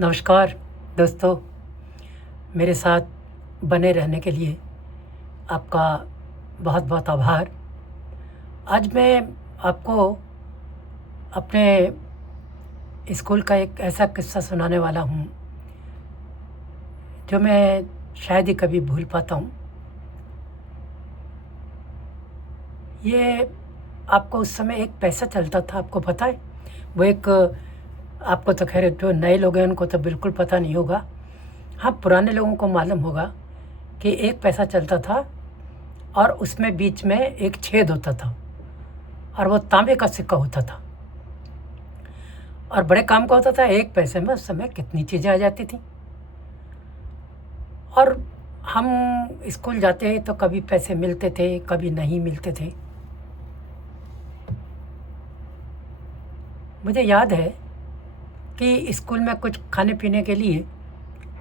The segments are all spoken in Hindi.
नमस्कार दोस्तों, मेरे साथ बने रहने के लिए आपका बहुत बहुत आभार। आज मैं आपको अपने स्कूल का एक ऐसा किस्सा सुनाने वाला हूँ जो मैं शायद ही कभी भूल पाता हूँ। ये आपको उस समय एक पैसा चलता था, आपको पता है? वो एक आपको तो खैर जो नए लोग हैं उनको तो बिल्कुल पता नहीं होगा। हाँ, पुराने लोगों को मालूम होगा कि एक पैसा चलता था और उसमें बीच में एक छेद होता था और वो तांबे का सिक्का होता था और बड़े काम का होता था। एक पैसे में उस समय कितनी चीज़ें आ जाती थी। और हम स्कूल जाते तो कभी पैसे मिलते थे, कभी नहीं मिलते थे। मुझे याद है कि स्कूल में कुछ खाने पीने के लिए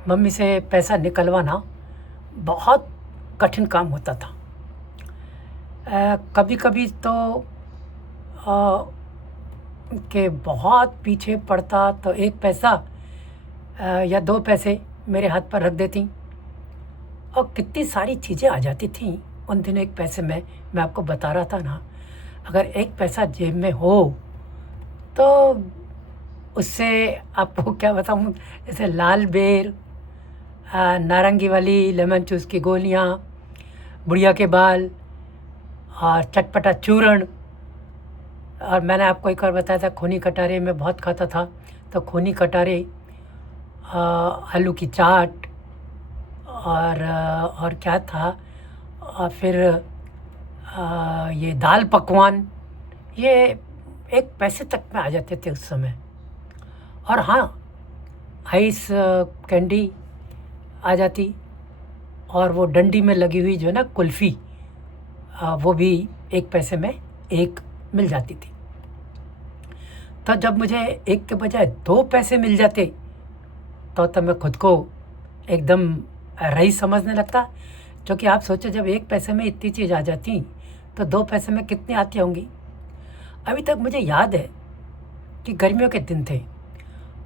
मम्मी से पैसा निकलवाना बहुत कठिन काम होता था। कभी कभी तो अ, के बहुत पीछे पड़ता तो एक पैसा या दो पैसे मेरे हाथ पर रख देती और कितनी सारी चीज़ें आ जाती थी उन दिनों एक पैसे में। मैं आपको बता रहा था ना, अगर एक पैसा जेब में हो तो उससे आपको क्या बताऊँ, जैसे लाल बेर, नारंगी वाली लेमन जूस की गोलियाँ, बुढ़िया के बाल और चटपटा चूर्ण। और मैंने आपको एक बार बताया था खूनी कटारे मैं बहुत खाता था, तो खूनी कटारे, आलू की चाट और क्या था, और फिर ये दाल पकवान, ये एक पैसे तक में आ जाते थे उस समय। और हाँ, आइस कैंडी आ जाती और वो डंडी में लगी हुई जो है ना कुल्फ़ी, वो भी एक पैसे में एक मिल जाती थी। तो जब मुझे एक के बजाय दो पैसे मिल जाते तो मैं खुद को एकदम रईस समझने लगता। क्योंकि आप सोचो, जब एक पैसे में इतनी चीज़ आ जाती तो दो पैसे में कितनी आती होंगी। अभी तक मुझे याद है कि गर्मियों के दिन थे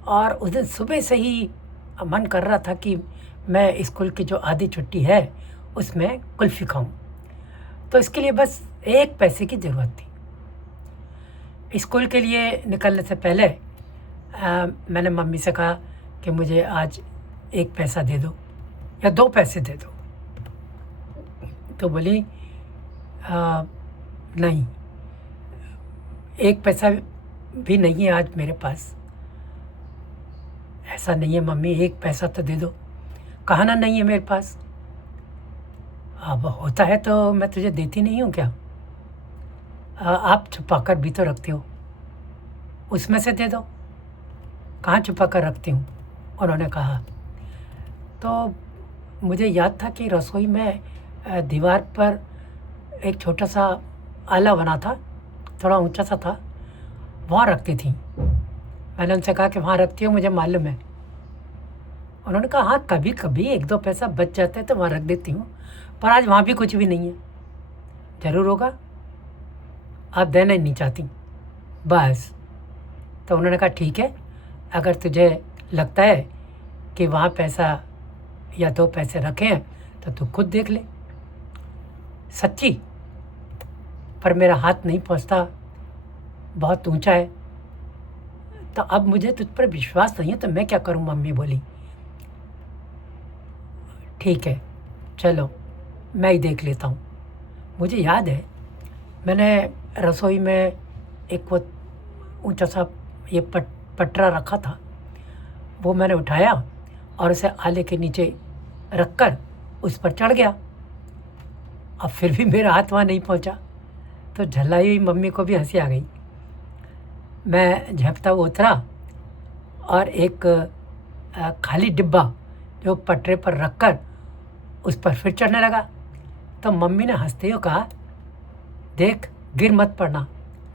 और उस दिन सुबह से ही मन कर रहा था कि मैं स्कूल की जो आधी छुट्टी है उसमें कुल्फ़ी खाऊं। तो इसके लिए बस एक पैसे की ज़रूरत थी। स्कूल के लिए निकलने से पहले मैंने मम्मी से कहा कि मुझे आज एक पैसा दे दो या दो पैसे दे दो। तो बोली नहीं, एक पैसा भी नहीं है आज मेरे पास। ऐसा नहीं है मम्मी, एक पैसा तो दे दो। कहा ना नहीं है मेरे पास। अब होता है तो मैं तुझे देती नहीं हूँ क्या? आप छुपा कर भी तो रखते हो, उसमें से दे दो। कहाँ छुपा कर रखती हूँ, उन्होंने कहा। तो मुझे याद था कि रसोई में दीवार पर एक छोटा सा आला बना था, थोड़ा ऊंचा सा था, वहाँ रखती थी। मैंने उनसे कहा कि वहाँ रखती हो, मुझे मालूम है। उन्होंने कहा हाँ, कभी कभी एक दो पैसा बच जाता है तो वहाँ रख देती हूँ, पर आज वहाँ भी कुछ भी नहीं है। ज़रूर होगा, आप देना ही नहीं चाहती बस। तो उन्होंने कहा ठीक है, अगर तुझे लगता है कि वहाँ पैसा या दो पैसे रखे हैं तो तू खुद देख ले। सच्ची, पर मेरा हाथ नहीं पहुँचता, बहुत ऊंचा है। तो अब मुझे तुझ पर विश्वास नहीं है तो मैं क्या करूं? मम्मी बोली ठीक है, चलो मैं ही देख लेता हूँ। मुझे याद है मैंने रसोई में एक वो ऊंचा सा ये पटरा रखा था, वो मैंने उठाया और उसे आले के नीचे रखकर उस पर चढ़ गया। अब फिर भी मेरा हाथ वहाँ नहीं पहुँचा तो झल्लाई हुई मम्मी को भी हंसी आ गई। मैं झपटा उतरा और एक खाली डिब्बा जो पटरे पर रखकर उस पर फिर चढ़ने लगा। तो मम्मी ने हंसते हुए कहा, देख गिर मत पड़ना।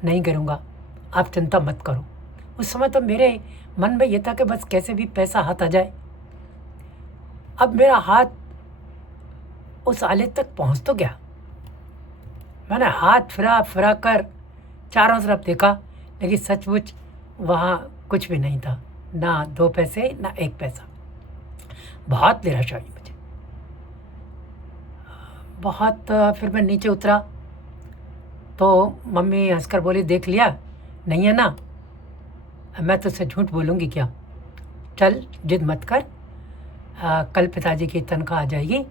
नहीं गिरूँगा, आप चिंता मत करो। उस समय तो मेरे मन में ये था कि बस कैसे भी पैसा हाथ आ जाए। अब मेरा हाथ उस आले तक पहुंच तो गया। मैंने हाथ फिरा फिरा कर चारों तरफ देखा, लेकिन सचमुच वहाँ कुछ भी नहीं था। ना 2 पैसे ना 1 पैसा। बहुत निराशा हुई मुझे। बहुत फिर मैं नीचे उतरा तो मम्मी हंसकर बोली, देख लिया, नहीं है ना, मैं तुझसे झूठ बोलूँगी क्या, चल जिद मत कर, कल पिताजी की तनख्वाह आ जाएगी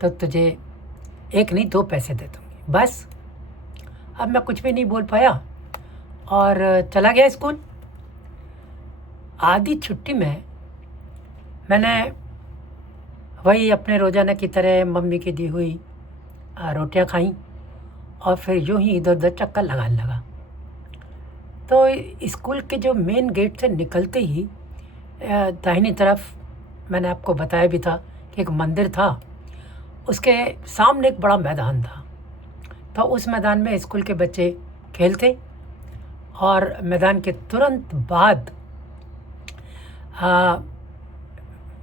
तो तुझे 1 नहीं 2 पैसे दे दूँगी बस। अब मैं कुछ भी नहीं बोल पाया और चला गया स्कूल। आधी छुट्टी में मैंने वही अपने रोज़ाना की तरह मम्मी की दी हुई रोटियां खाई और फिर यूँ ही इधर उधर चक्कर लगाने लगा। तो स्कूल के जो मेन गेट से निकलते ही दाहिनी तरफ मैंने आपको बताया भी था कि एक मंदिर था, उसके सामने एक बड़ा मैदान था। तो उस मैदान में स्कूल के बच्चे खेलते और मैदान के तुरंत बाद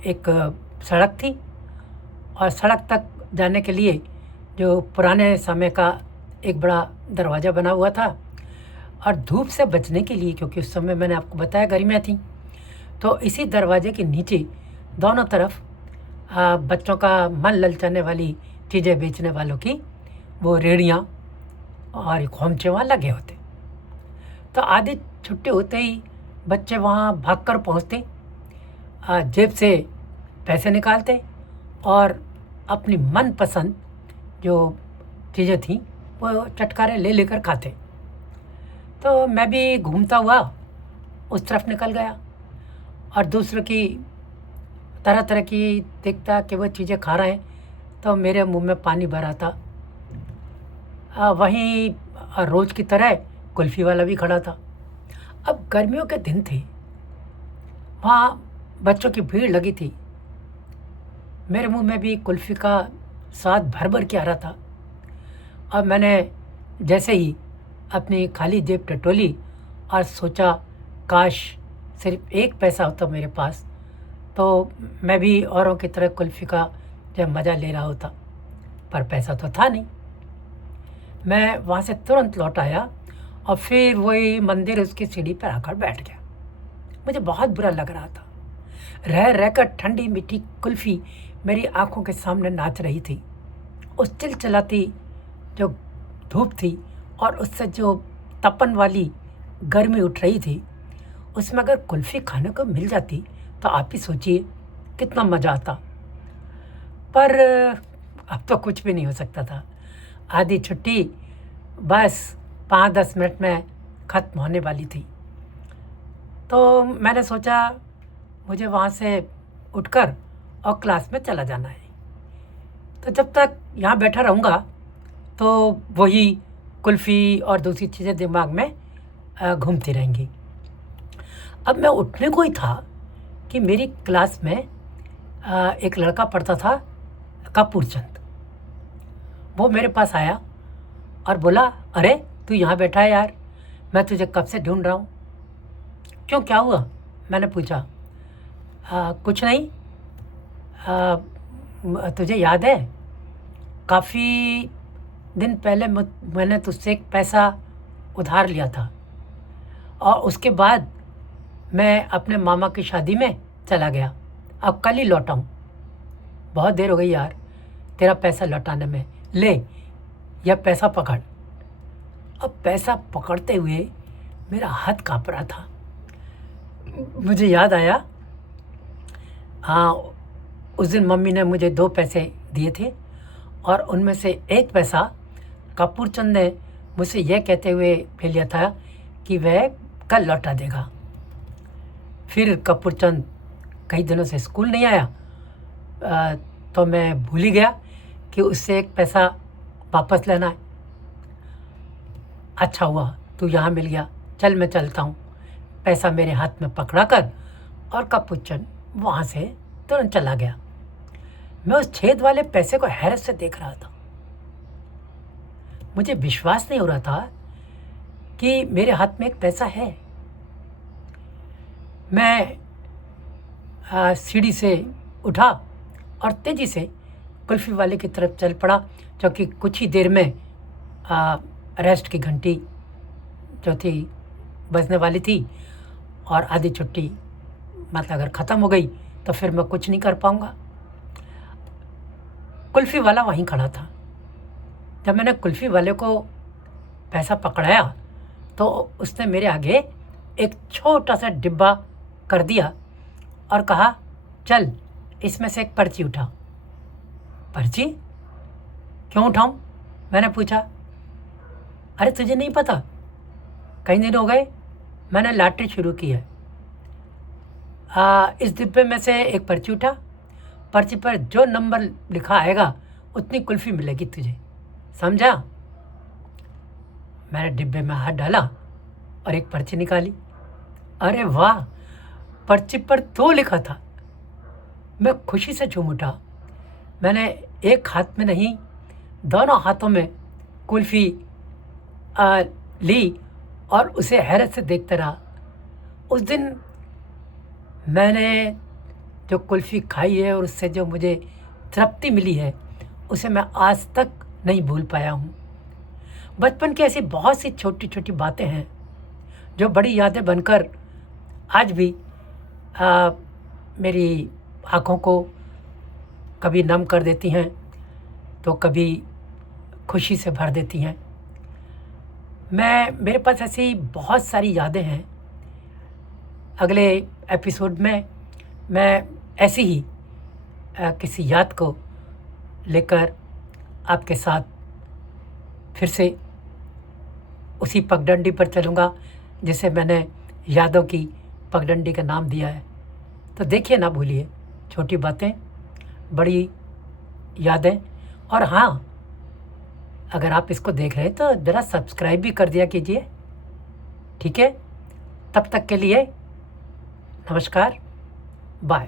एक सड़क थी और सड़क तक जाने के लिए जो पुराने समय का एक बड़ा दरवाज़ा बना हुआ था। और धूप से बचने के लिए, क्योंकि उस समय मैंने आपको बताया गर्मियाँ थी, तो इसी दरवाजे के नीचे दोनों तरफ बच्चों का मन ललचाने वाली चीज़ें बेचने वालों की वो रेहड़ियाँ और खोमचे वहाँ लगे होते। तो आधी छुट्टी होते ही बच्चे वहाँ भागकर पहुँचते, जेब से पैसे निकालते और अपनी मनपसंद जो चीज़ें थीं वो चटकारे ले लेकर खाते। तो मैं भी घूमता हुआ उस तरफ निकल गया और दूसरों की तरह तरह की देखता कि वो चीज़ें खा रहे हैं, तो मेरे मुंह में पानी भर आता। वहीं रोज़ की तरह कुल्फ़ी वाला भी खड़ा था। अब गर्मियों के दिन थे, वहाँ बच्चों की भीड़ लगी थी। मेरे मुंह में भी कुल्फ़ी का स्वाद भर भर के आ रहा था। और मैंने जैसे ही अपनी खाली जेब टटोली और सोचा, काश सिर्फ 1 पैसा होता मेरे पास तो मैं भी औरों की तरह कुल्फ़ी का जब मज़ा ले रहा होता, पर पैसा तो था नहीं। मैं वहाँ से तुरंत लौट आया और फिर वही मंदिर उसकी सीढ़ी पर आकर बैठ गया। मुझे बहुत बुरा लग रहा था। रह रहकर ठंडी मीठी कुल्फ़ी मेरी आंखों के सामने नाच रही थी। उस चिलचिलाती जो धूप थी और उससे जो तपन वाली गर्मी उठ रही थी, उसमें अगर कुल्फ़ी खाने को मिल जाती तो आप ही सोचिए कितना मज़ा आता। पर अब तो कुछ भी नहीं हो सकता था। आधी छुट्टी बस 5-10 मिनट में ख़त्म होने वाली थी। तो मैंने सोचा मुझे वहाँ से उठकर और क्लास में चला जाना है। तो जब तक यहाँ बैठा रहूँगा तो वही कुल्फ़ी और दूसरी चीज़ें दिमाग में घूमती रहेंगी। अब मैं उठने को ही था कि मेरी क्लास में एक लड़का पढ़ता था, कपूर चंद। वो मेरे पास आया और बोला, अरे तू यहाँ बैठा है यार, मैं तुझे कब से ढूंढ रहा हूँ। क्यों, क्या हुआ, मैंने पूछा। कुछ नहीं, तुझे याद है काफ़ी दिन पहले मैंने तुझसे एक पैसा उधार लिया था और उसके बाद मैं अपने मामा की शादी में चला गया, अब कल ही लौटा हूँ। बहुत देर हो गई यार तेरा पैसा लौटाने में, ले यह पैसा पकड़। अब पैसा पकड़ते हुए मेरा हाथ काँप रहा था। मुझे याद आया, हाँ, उस दिन मम्मी ने मुझे 2 पैसे दिए थे और उनमें से 1 पैसा कपूर चंद ने मुझसे यह कहते हुए ले लिया था कि वह कल लौटा देगा। फिर कपूर चंद कई दिनों से स्कूल नहीं आया, तो मैं भूल ही गया कि उससे 1 पैसा वापस लेना है। अच्छा हुआ तू यहाँ मिल गया, चल मैं चलता हूँ। पैसा मेरे हाथ में पकड़ा कर और कपूर चंद वहाँ से तुरंत चला गया। मैं उस छेद वाले पैसे को हैरत से देख रहा था। मुझे विश्वास नहीं हो रहा था कि मेरे हाथ में एक पैसा है। मैं सीढ़ी से उठा और तेज़ी से कुल्फ़ी वाले की तरफ चल पड़ा, क्योंकि कुछ ही देर में रेस्ट की घंटी जो थी बजने वाली थी और आधी छुट्टी मतलब अगर ख़त्म हो गई तो फिर मैं कुछ नहीं कर पाऊँगा। कुल्फ़ी वाला वहीं खड़ा था। जब मैंने कुल्फ़ी वाले को पैसा पकड़ाया तो उसने मेरे आगे एक छोटा सा डिब्बा कर दिया और कहा, चल इसमें से एक पर्ची उठा। पर्ची? क्यों उठाऊं? मैंने पूछा। अरे तुझे नहीं पता, कई दिन हो गए मैंने लॉटरी शुरू की है। इस डिब्बे में से एक पर्ची उठा, पर्ची पर जो नंबर लिखा आएगा उतनी कुल्फ़ी मिलेगी तुझे, समझा? मैंने डिब्बे में हाथ डाला और एक पर्ची निकाली। अरे वाह, पर्ची पर 2 लिखा था। मैं खुशी से झूम उठा। मैंने एक हाथ में नहीं, दोनों हाथों में कुल्फ़ी ली और उसे हैरत से देखता रहा। उस दिन मैंने जो कुल्फ़ी खाई है और उससे जो मुझे तृप्ति मिली है, उसे मैं आज तक नहीं भूल पाया हूँ। बचपन की ऐसी बहुत सी छोटी-छोटी बातें हैं, जो बड़ी यादें बनकर आज भी मेरी आँखों को कभी नम कर देती हैं, तो कभी खुशी से भर देती हैं। मेरे पास ऐसी बहुत सारी यादें हैं। अगले एपिसोड में मैं ऐसी ही किसी याद को लेकर आपके साथ फिर से उसी पगडंडी पर चलूँगा जिसे मैंने यादों की पगडंडी का नाम दिया है। तो देखिए, ना भूलिए, छोटी बातें, बड़ी यादें। और हाँ, अगर आप इसको देख रहे हैं तो ज़रा सब्सक्राइब भी कर दिया कीजिए, ठीक है? तब तक के लिए नमस्कार, बाय।